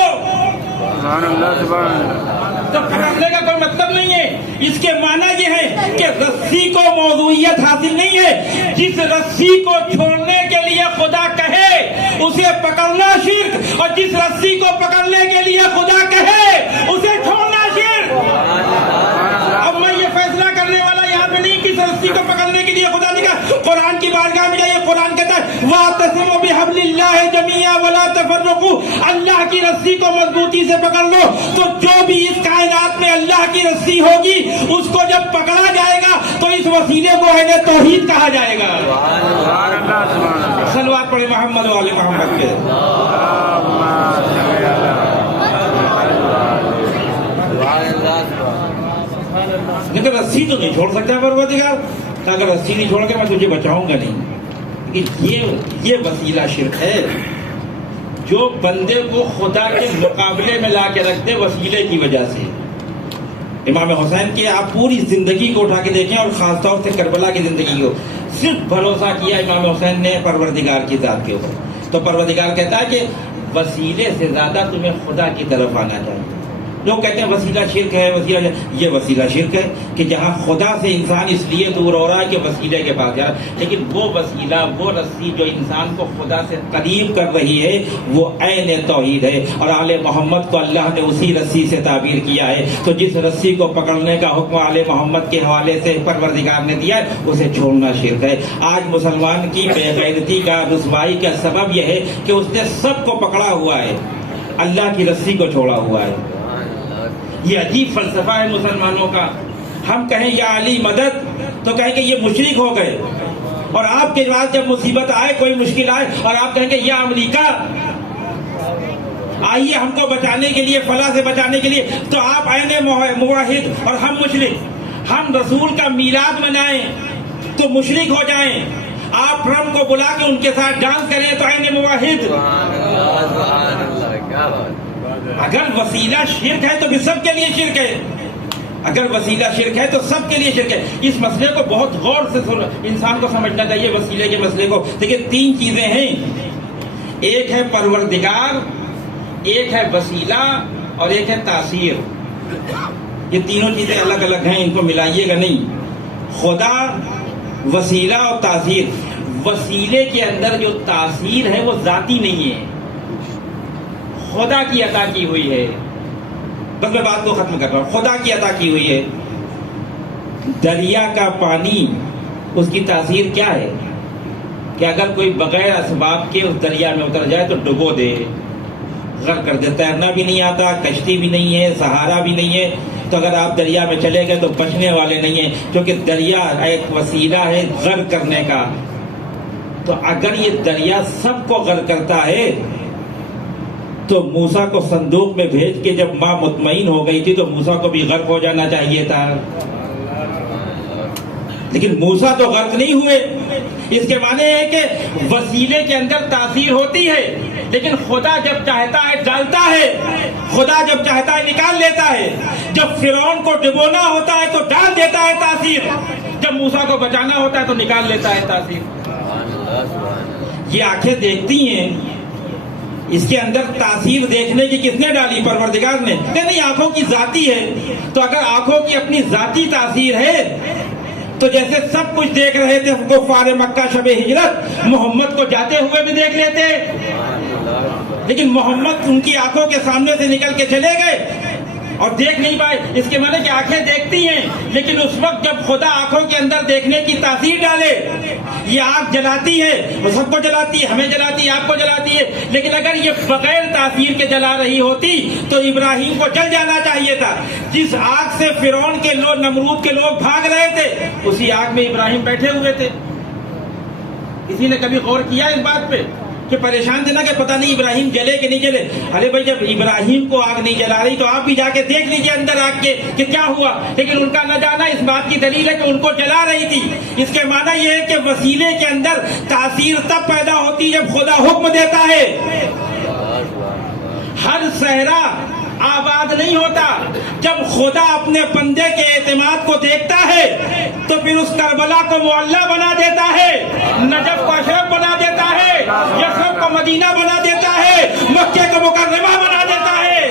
تو پکڑنے کا کوئی مطلب نہیں ہے. اس کے معنی یہ ہے کہ رسی کو موضوعیت حاصل نہیں ہے. جس رسی کو چھوڑنے کے لیے خدا کہے اسے پکڑنا شرک، اور جس رسی کو پکڑنے کے لیے خدا کہے اسے چھوڑنا شرک. اب میں یہ فیصلہ کرنے والا یہاں پہ نہیں کہ اس رسی کو پکڑنے کے لیے خدا نے کہا. قرآن کی بارگاہ میں جائیے، قرآن کہتا ہے وَاعْتَصِمُوا بِحَبْلِ اللَّهِ جَمِيعًا وَلَا تَفَرَّقُوا. اللہ کی رسی کو مضبوطی سے پکڑ لو. تو جو بھی اس کائنات میں اللہ کی رسی ہوگی اس کو جب پکڑا جائے گا تو اس وسیلے کو اہل توحید کہا جائے گا. صلوات پڑھے محمد و آل محمد کے. نہیں تو رسی تو نہیں چھوڑ سکتا پروردگار. اگر رسی نہیں چھوڑ کے میں تجھے بچاؤں گا نہیں. یہ وسیلہ شرک ہے جو بندے کو خدا کے مقابلے میں لا کے رکھ دے وسیلے کی وجہ سے. امام حسین کی آپ پوری زندگی کو اٹھا کے دیکھیں، اور خاص طور سے کربلا کی زندگی کو. صرف بھروسہ کیا امام حسین نے پروردگار کی ذات کے اوپر. تو پروردگار کہتا ہے کہ وسیلے سے زیادہ تمہیں خدا کی طرف آنا چاہیے. لوگ کہتے ہیں وسیلہ شرک ہے، وسیلہ. یہ وسیلہ شرک ہے کہ جہاں خدا سے انسان اس لیے دور ہو رہا ہے کہ وسیلے کے پاس جا رہا ہے. لیکن وہ وسیلہ، وہ رسی جو انسان کو خدا سے قریب کر رہی ہے وہ عین توحید ہے. اور آل محمد کو اللہ نے اسی رسی سے تعبیر کیا ہے. تو جس رسی کو پکڑنے کا حکم آل محمد کے حوالے سے پروردگار نے دیا ہے اسے چھوڑنا شرک ہے. آج مسلمان کی بے غیرتی کا، رسوائی کا سبب یہ ہے کہ اس نے سب کو پکڑا ہوا ہے، اللہ کی رسی کو چھوڑا ہوا ہے. یہ عجیب فلسفہ ہے مسلمانوں کا. ہم کہیں یا علی مدد تو کہیں کہ یہ مشرک ہو گئے، اور آپ کے پاس جب مصیبت آئے، کوئی مشکل آئے، اور آپ کہیں کہ یا امریکہ آئیے ہم کو بچانے کے لیے، فلاں سے بچانے کے لیے، تو آپ عین موحد اور ہم مشرک. ہم رسول کا میلاد منائیں تو مشرک ہو جائیں. آپ ٹرمپ کو بلا کے ان کے ساتھ ڈانس کریں تو عین موحد. اگر وسیلہ شرک ہے تو پھر سب کے لیے شرک ہے. اگر وسیلہ شرک ہے تو سب کے لیے شرک ہے. اس مسئلے کو بہت غور سے انسان کو سمجھنا چاہیے. وسیلے کے مسئلے کو دیکھیں، 3 چیزیں ہیں. ایک ہے پروردگار، ایک ہے وسیلہ، اور ایک ہے تاثیر. یہ تینوں چیزیں الگ الگ ہیں، ان کو ملائیے گا نہیں. خدا، وسیلہ اور تاثیر. وسیلے کے اندر جو تاثیر ہے وہ ذاتی نہیں ہے، خدا کی عطا کی ہوئی ہے. بس میں بات کو ختم کر رہا ہوں. خدا کی عطا کی ہوئی ہے. دریا کا پانی، اس کی تاثیر کیا ہے کہ اگر کوئی بغیر اسباب کے اس دریا میں اتر جائے تو ڈبو دے، غرق کر دے. تیرنا بھی نہیں آتا، کشتی بھی نہیں ہے، سہارا بھی نہیں ہے، تو اگر آپ دریا میں چلے گئے تو بچنے والے نہیں ہیں، کیونکہ دریا ایک وسیلہ ہے غرق کرنے کا. تو اگر یہ دریا سب کو غرق کرتا ہے تو موسیٰ کو صندوق میں بھیج کے جب ماں مطمئن ہو گئی تھی تو موسیٰ کو بھی غرق ہو جانا چاہیے تھا. لیکن موسیٰ تو غرق نہیں ہوئے. اس کے معنی ہے کہ وسیلے کے اندر تاثیر ہوتی ہے، لیکن خدا جب چاہتا ہے ڈالتا ہے، خدا جب چاہتا ہے نکال لیتا ہے. جب فرعون کو ڈبونا ہوتا ہے تو ڈال دیتا ہے تاثیر، جب موسیٰ کو بچانا ہوتا ہے تو نکال لیتا ہے تاثیر. یہ آنکھیں دیکھتی ہیں، اس کے اندر تاثیر دیکھنے کی کس نے ڈالی؟ پروردگار نے. نہیں، آنکھوں کی ذاتی ہے. تو اگر آنکھوں کی اپنی ذاتی تاثیر ہے تو جیسے سب کچھ دیکھ رہے تھے کفار مکہ شب ہجرت، محمد کو جاتے ہوئے بھی دیکھ لیتے، لیکن محمد ان کی آنکھوں کے سامنے سے نکل کے چلے گئے اور دیکھ نہیں پائے. اس کے معنی کہ آنکھیں دیکھتی ہیں، لیکن اس وقت جب خدا آنکھوں کے اندر دیکھنے کی تاثیر ڈالے، یہ آنکھ جلاتی ہے، وہ سب کو جلاتی ہے، ہمیں جلاتی ہے، آپ کو جلاتی ہے. لیکن اگر یہ بغیر تاثیر کے جلا رہی ہوتی تو ابراہیم کو جل جانا چاہیے تھا. جس آگ سے فرعون کے لوگ، نمرود کے لوگ بھاگ رہے تھے، اسی آگ میں ابراہیم بیٹھے ہوئے تھے. کسی نے کبھی غور کیا اس بات پہ کہ پریشان تھے نا کہ پتہ نہیں ابراہیم جلے کہ نہیں جلے؟ ارے بھائی، جب ابراہیم کو آگ نہیں جلا رہی تو آپ بھی جا کے دیکھ لیجئے اندر آگ کے کہ کیا ہوا. لیکن ان کا نہ جانا اس بات کی دلیل ہے کہ ان کو جلا رہی تھی. اس کے معنی یہ ہے کہ وسیلے کے اندر تاثیر تب پیدا ہوتی جب خدا حکم دیتا ہے. ہر صحرا آباد نہیں ہوتا. جب خدا اپنے بندے کے اعتماد کو دیکھتا ہے تو پھر اس کربلا کو معلیٰ بنا دیتا ہے، نجف کو اشرف بنا دیتا ہے، یثرب کو مدینہ بنا دیتا ہے، مکے کو مکرمہ بنا دیتا ہے.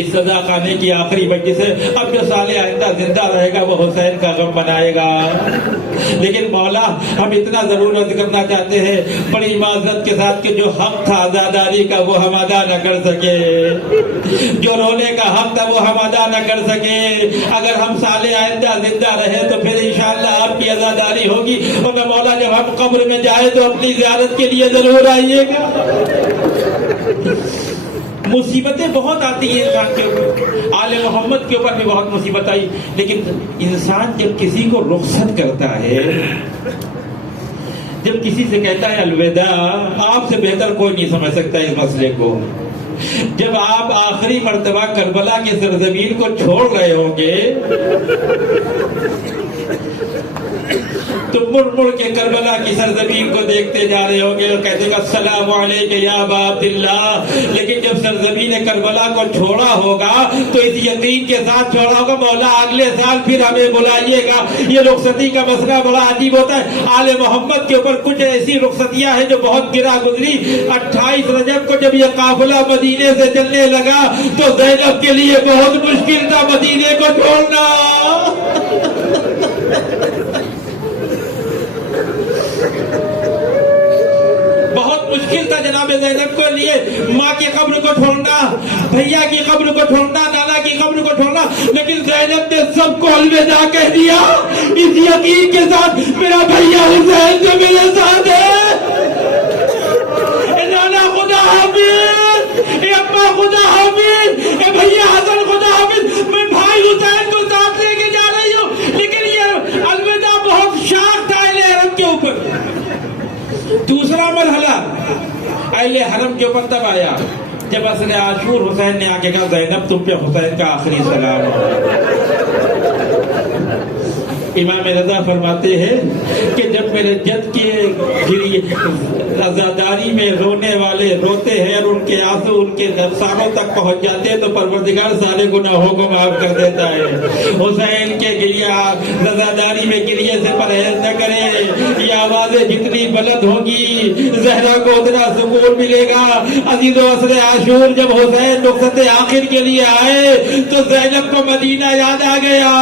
اس سزا خانے کی آخری مجلس ہے. اب جو سال آئندہ زندہ رہے گا وہ حسین کا غم منائے گا. لیکن مولا ہم اتنا ضرور عرض کرنا چاہتے ہیں بڑی معذرت کے ساتھ کہ جو حق تھا عزاداری کا وہ ہم ادا نہ کر سکے, جو رونے کا حق تھا وہ ہم ادا نہ کر سکے. اگر ہم سال آئندہ زندہ رہے تو پھر انشاءاللہ آپ کی عزاداری ہوگی. اور نہ مولا جب ہم قبر میں جائے تو اپنی زیارت کے لیے ضرور آئیے گا. مصیبتیں بہت آتی ہیں انسان کے اوپر, آل محمد کے اوپر بھی بہت مصیبت آئی. لیکن انسان جب کسی کو رخصت کرتا ہے, جب کسی سے کہتا ہے الوداع, آپ سے بہتر کوئی نہیں سمجھ سکتا اس مسئلے کو. جب آپ آخری مرتبہ کربلا کی سرزمین کو چھوڑ رہے ہوں گے تو مڑ مڑ کے کربلا کی سرزمین کو دیکھتے جا رہے ہوں گے اور کہتے گا السلام علیکم یا ابا عبداللہ. لیکن جب سرزمین کربلا کو چھوڑا ہوگا تو اس یقین کے ساتھ چھوڑا ہوگا مولا اگلے سال پھر ہمیں بلائیے گا. یہ رخصتی کا مسئلہ بڑا عجیب ہوتا ہے. آل محمد کے اوپر کچھ ایسی رخصتیاں ہیں جو بہت گرا گزری. 28 رجب کو جب یہ قافلہ مدینے سے چلنے لگا تو زینب کے لیے بہت مشکل تھا مدینے کو چھوڑنا. بہت مشکل تھا جناب زینب کے لیے ماں کی قبر کو چھوڑنا, بھیا کی قبر کو چھوڑنا, نانا کی قبر کو چھوڑنا. لیکن زینب نے سب کو الوداع کہہ دیا اس یقین کے ساتھ میرا بھیا حسین جو میرے ساتھ ہے, اے نانا خدا حافظ, اے ابا خدا حافظ, اے بھیا حسن خدا حافظ, میں بھائی حسین کو ساتھ لے کے جا رہی ہوں. لیکن یہ الوداع بہت شاق تھا اہل حرم کے اوپر. دوسرا مرحلہ اہل حرم کے اوپر تب آیا جب عصر عاشور حسین نے آ کے کہا زینب تم پہ حسین کا آخری سلام. امام رضا فرماتے ہیں کہ جب میرے جد کی عزاداری میں رونے والے روتے ہیں اور ان کے آنسو ان کے افسانوں تک پہنچ جاتے ہیں تو پروردگار سارے گناہوں کو معاف کر دیتا ہے. حسین کے عزاداری میں گریے سے پرہیز نہ کرے, یہ آوازیں جتنی بلند ہوگی زہرا کو اتنا سکون ملے گا. عزیزو عصر عاشور جب حسین رخصت آخر کے لیے آئے تو زینب کو مدینہ یاد آ گیا.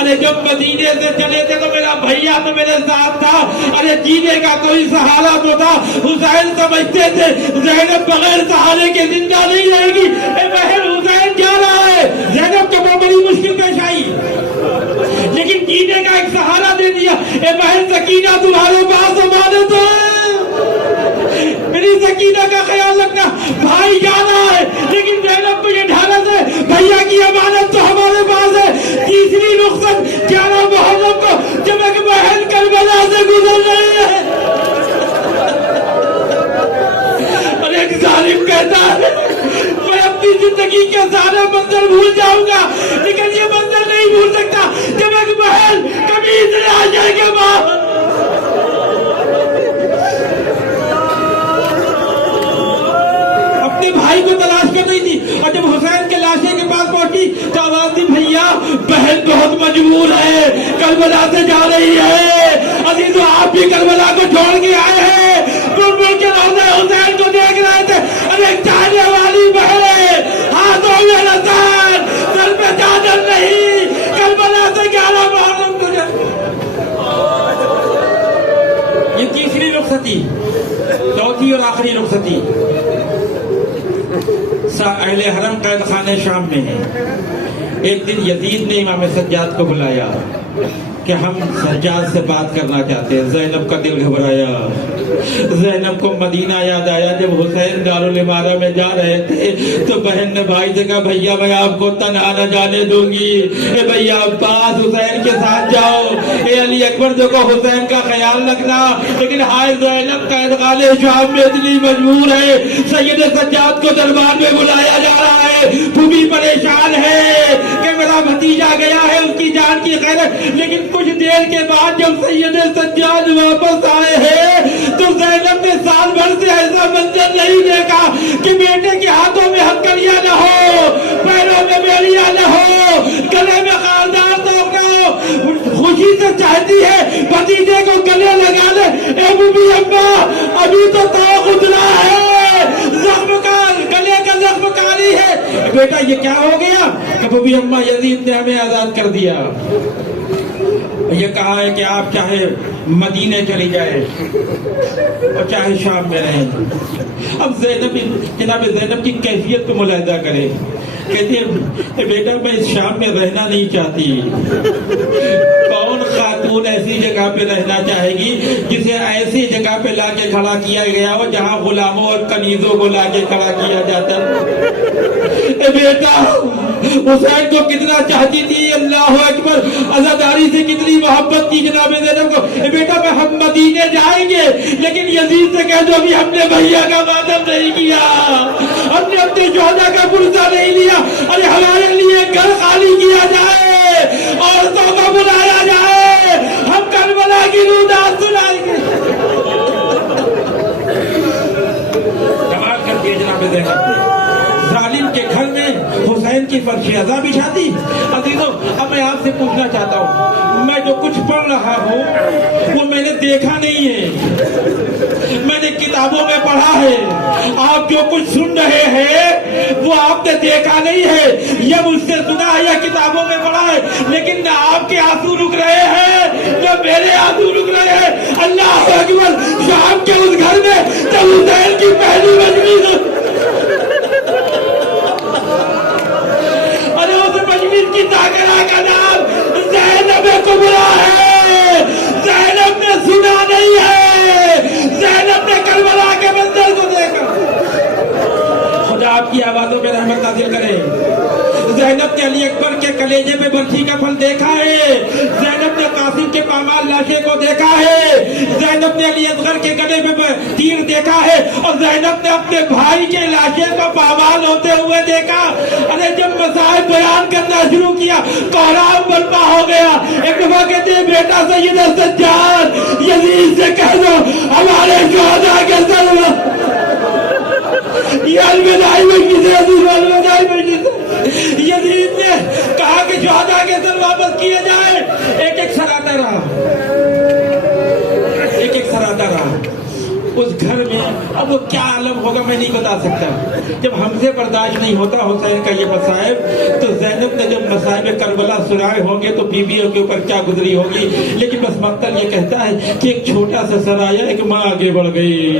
ارے جب مدینے سے چلے تھے تو میرا بھیا تو میرے ساتھ تھا, ارے جینے کا کوئی سہارا تو تھا. حسین سمجھتے تھے زینب بغیر سہارے کے زندہ نہیں رہے گی. اے بہن حسین جا رہا ہے. زینب کو بڑی مشکل پیش آئی لیکن جینے کا ایک سہارا دے دیا. اے بہن سکینہ تمہارے پاس امانت ہے, میری سکینہ کا خیال رکھنا. بھائی جا رہا ہے لیکن زینب کو یہ ڈھالت ہے بھیا کی امانت تو ہمارے پاس ہے. تیسری رخصت 11 محرم کو جب ایک بہن کربلا سے گزر رہی ہے اور ایک ظالم کہتا ہے میں اپنی زندگی کے سارے منظر بھول جاؤں گا لیکن یہ منظر نہیں بھول سکتا جب ایک بہن کبھی اتنے آ جائے گا ماں. اپنے بھائی کو تلاش کر رہی تھی اور جب حسین کے لاشے کے پاس پہنچی تو آواز دی بھیا بہن بہت مجبور ہے, کربلا سے جا رہی ہے. عزیزو آپ بھی کربلا کو چھوڑ کے آئے ہیں. بلبل کے روضہ حسین کو دیکھ رہے تھے. ارے جانے والی بہن ہاتھوں میں رسان سر پہ چادر نہیں, کربلا سے 11 محرم کو یہ تیسری رخصتی. چوتھی اور آخری رخصتی اہل حرم قید خانے شام میں ہے. ایک دن یزید نے امام سجاد کو بلایا کہ ہم سجاد سے بات کرنا چاہتے ہیں. زینب کا دل گھبرایا. زینب کو مدینہ یاد آیا جب حسین دارالامارہ میں جا رہے تھے تو بہن نے بھائی سے کہا بھیا میں آپ کو تنہا نہ جانے دوں گی. اے بھیا عباس حسین کے ساتھ جاؤ. اے علی اکبر جو کو حسین کا خیال رکھنا. لیکن ہائے زینب قید خانے شام میں اتنی مجبور ہے. سید سجاد کو دربار میں بلایا جا رہا ہے. پھوپھی پریشان ہے کہ میرا بھتیجا گیا ہے اس کی جان کی خیر. لیکن کچھ دیر کے بعد جب سید سجاد واپس آئے ہیں تو زینب نے سال بھر سے ایسا منظر نہیں دیکھا کہ بیٹے کے ہاتھوں میں ہتھکڑیاں نہ ہو, پیروں میں بیڑیاں نہ ہو, گلے میں خاردار توق نہ ہو. خوشی سے چاہتی ہے بھتیجے کو گلے لگا لے. اے بوبی ابا ابھی تو توق اترا ہے, زخم کا گلے کا زخم کا رہی ہے بیٹا یہ کیا ہو گیا؟ کہ بھی اما یزید نے ہمیں آزاد کر دیا، یہ کہا ہے کہ آپ چاہے مدینے چلی جائے اور چاہے شام میں رہیں۔ اب زینب، جناب زینب کی کیفیت کو ملاحظہ کرے، کہتی ہے بیٹا میں اس شام میں رہنا نہیں چاہتی۔ کون خاتون ایسی جگہ پہ رہنا چاہے گی جسے ایسی جگہ پہ لا کے کھڑا کیا گیا ہو جہاں غلاموں اور کنیزوں کو لا کے کھڑا کیا جاتا ہے؟ بیٹا حسین کو کتنا چاہتی تھی، اللہ اکبر، عزاداری سے کتنی محبت تھی جناب زینب کو۔ بیٹا میں ہم مدینے جائیں گے لیکن یزید سے کہہ دو ابھی ہم نے بھیا کا ماتم نہیں کیا، ہم نے اپنے شہداء کا پرزہ نہیں لیا، ارے ہمارے لیے گھر خالی کیا جائے، عورتوں کو بلایا جائے، ہم کربلا کی رودات سنائیں گے۔ کمال کر دیے جناب زینب، ظالم کے گھر میں حسین کی فرش عزا بچھاتی۔ عزیزوں اب میں آپ سے پوچھنا چاہتا ہوں، میں جو کچھ پڑھ رہا ہوں وہ میں نے دیکھا نہیں ہے، میں نے کتابوں میں پڑھا ہے۔ آپ جو کچھ سن رہے ہیں وہ آپ نے دیکھا نہیں ہے، یہ مجھ سے سنا ہے یا کتابوں میں پڑھا ہے، لیکن نہ آپ کے آنسو رک رہے ہیں نہ میرے آنسو رک رہے ہیں۔ اللہ اکبر، شام کے اس گھر میں جب حسین کی پہلی مجلس، مجلس کی ساگرہ کا نام زینب کبریٰ ہے۔ زینب نے سنا نہیں ہے، زینب نے کربلا کے منظر کو دیکھا۔ خدا آپ کی آوازوں میں رحمت نازل کرے۔ زینب نے علی اکبر کے کلیجے پہ برچھی کا پھل دیکھا ہے، زینب نے قاسم کے پامال لاشے کو دیکھا ہے، زینب نے علی اصغر کے گلے میں تیر دیکھا ہے، اور زینب نے اپنے بھائی کے لاشے کو پامال ہوتے ہوئے دیکھا۔ ارے جب مسائل بیان کرنا شروع کیا کوہرام برپا ہو گیا۔ ایک دفعہ کہتے ہیں بیٹا سید سجاد یزید سے کہہ دو ہمارے شہداء کے سر یہ الوداعی مجلس ہے، الوداعی مجلس ہے۔ یزید نے کہا کہ شہداء کے سر واپس کیے جائیں۔ ایک ایک سر آتا رہا، ایک ایک سر آتا رہا اس گھر میں۔ اب وہ کیا عالم ہوگا میں نہیں بتا سکتا۔ جب ہم سے برداشت نہیں ہوتا حسین کا یہ مصائب، تو زینب نے جب مصائب کربلا سنائے ہوں گے تو بیویوں کے اوپر کیا گزری ہوگی۔ لیکن بس مقتل یہ کہتا ہے کہ ایک چھوٹا سا سر آیا، ایک ماں آگے بڑھ گئی۔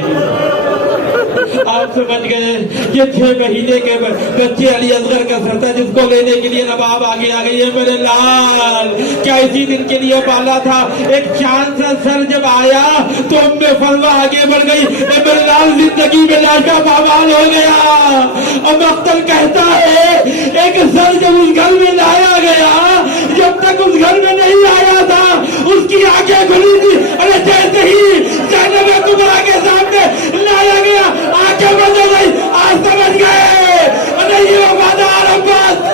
آپ سمجھ گئے یہ 6 مہینے کے بچے علی اصغر کا سر تھا جس کو لینے کے لیے نواب آگے آ گئی ہے۔ میرے لال کیا اسی دن کے لیے پالا تھا؟ ایک چاند سا سر جب آیا تو ام فروا آگے بڑھ گئی۔ میرے لال زندگی میں لاشا پامال ہو گیا۔ اور مقتل کہتا ہے ایک سر جب اس گھر میں لایا گیا، جب تک اس گھر میں نہیں آیا تھا اس کی آنکھیں کھلی تھی۔ ارے جیسے ہی زینب کبریٰ کے سامنے لایا گیا آنکھیں بند ہو گئی۔ آج سمجھ گئے ارے یہ وفادار عباس۔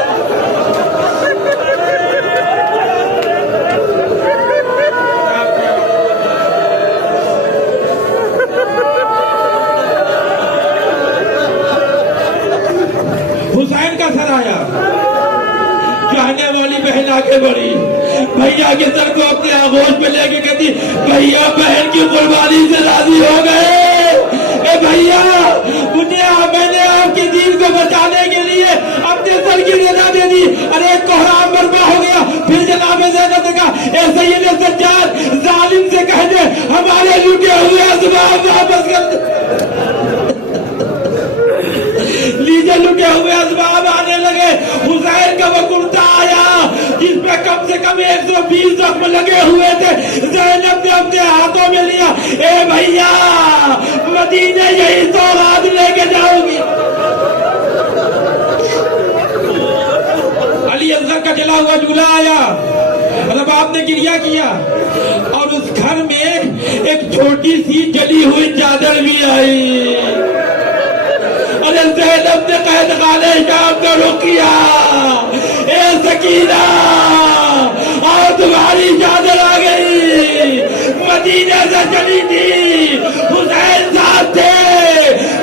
حسین کا سر آیا، چاہنے والی بہن آگے بڑھی، بھیا کے سر کو اپنے آغوش پہ لے کے کہتی بھیا بہن کی قربانی سے راضی ہو گئے۔ اے بھیا میں نے آپ کی دین کو بچانے کے لیے اپنے سر کی رضا دے دی۔ ارے کوہرام برپا ہو گیا۔ پھر جناب زینب نے کہا اے سید سجاد ظالم سے کہہ دے ہمارے لوٹے ہوئے اسباب واپس کر دے۔ لیجے لٹے ہوئے اسباب آنے لگے۔ حسین کا وہ کرتا آیا جس پہ کم سے کم 120 زخم لگے ہوئے تھے۔ زینب نے اپنے ہاتھوں میں لیا، اے بھیا مدینے یہی سوغات لے کے جاؤ گی۔ علی اصغر کا جلا ہوا جھولا آیا، مطلب آپ نے گریہ کیا، اور اس گھر میں ایک چھوٹی سی جلی ہوئی چادر بھی آئی۔ ارے زینب نے قید خانے شام کا رخ کیا، اے سکینہ اور تمہاری چادر آ گئی۔ مدینے سے چلی تھی، حسین ساتھ تھے،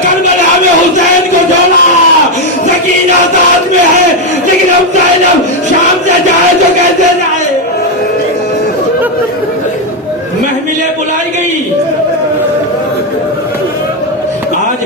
کربلا میں حسین کو چھوڑا، سکینہ ساتھ میں ہے، لیکن اب زینب شام سے جائے تو کیسے جائے؟ محملیں بلائی گئی۔ آج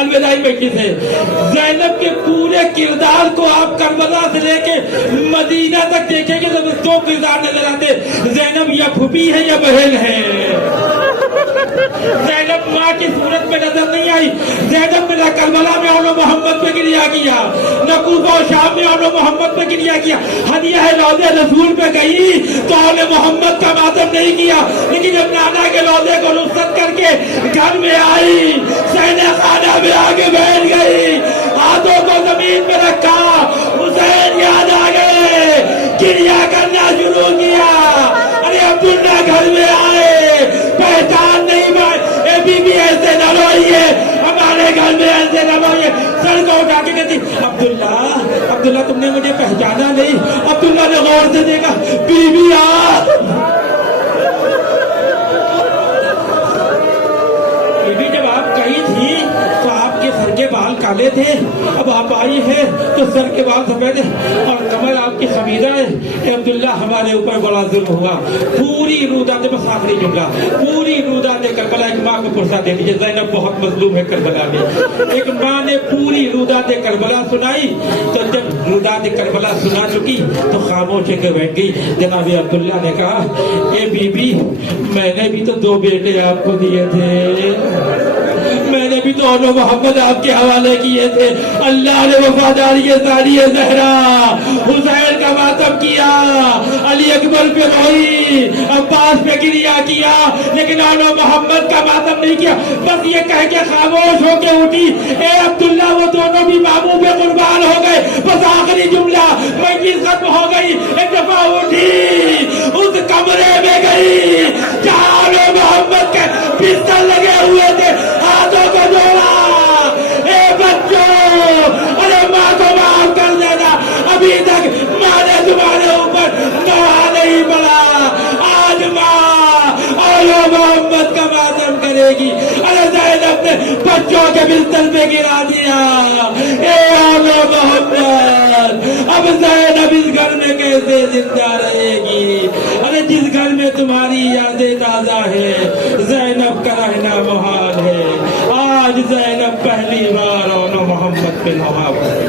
الوداعی مجلس ہے. زینب کے پورے کردار کو آپ کربلا سے لے کے مدینہ تک دیکھیں گے تو دو کردار نظر آتے. زینب یا پھوپھی ہے یا بہن ہے. زینب ماں کی صورت میں نظر نہیں آئی. زینب نے نہ کربلا میں اولو محمد پہ گریا کیا, نہ کوفہ و شام میں اولو محمد پہ گریا کیا. ہدیہ روضہ رسول پہ گئی تو اولو محمد کا ماتم نہیں کیا, لیکن جب نانا کے روضے کو رخصت کر کے گھر میں آئی, سینے خانہ میں آگے بیٹھ گئی, ہاتھوں کو زمین پہ رکھا, حسین یاد آ گئے, گریا کرنا شروع کیا. ارے عبداللہ گھر میں آئے, پہچان نہیں پائے. اے بی بی ایسے نہ روئیے, ہمارے گھر میں ایسے نہ روئیے. سر کو اٹھا کے کہتی عبداللہ تم نے مجھے پہچانا نہیں. عبداللہ نے غور سے دیکھا, بی بی آ. بی بی جب آپ کہیں تھی تو آپ کے سر کے بال کالے تھے, اب آپ آئی ہیں تو سر کے بال سفید ہیں اور کمر آپ کی خمیدہ ہے. کہ عبداللہ ہمارے اوپر بڑا ظلم ہوا. پوری رودات بس آخری جملہ, پوری رودات کربلا ایک ماں کو پرسا دے دیجیے. زینب بہت مظلوم ہے کربلا میں. ایک ماں نے پوری رودات کربلا سنائی, تو جب رودات کربلا سنا چکی تو خاموش کے بیٹھ گئی. جناب عبداللہ نے کہا, اے بی بی میں نے بھی تو 2 بیٹے آپ کو دیے تھے, میں نے بھی تو اولو محمد آپ کے حوالے کیے تھے. اللہ نے وفاداری ساری زہرا حسین کا ماتم کیا, علی اکبر پہ روئی, عباس پہ گریا کیا, لیکن اولو محمد کا ماتم نہیں کیا. بس یہ کہہ کے خاموش ہو کے اٹھی, اے عبداللہ وہ دونوں بھی ماموں پہ قربان ہو گئے. بس آخری جملہ, مجلس ختم ہو گئی. ایک دفعہ اٹھی, اس کمرے میں گئی جہاں اولو محمد کے بستر لگے ہوئے تھے, ہاتھوں کو جوڑا, اے بچوں ارے ماں کو معاف کر دینا, ابھی تک ماں نے تمہارے اوپر نوحہ نہیں پڑا, آج ماں اولو محمد کا ماتم کرے گی. ارے زینب نے بچوں کے بستر پہ گرا دیا, اے اولو محمد اب زینب اس گھر میں کیسے زندہ رہے گی. ارے جس گھر میں تمہاری یادیں تازہ ہے, زینب کا رہنا محال ہے. آج زینب پہلی بار اولو محمد پہ نوحہ پڑی.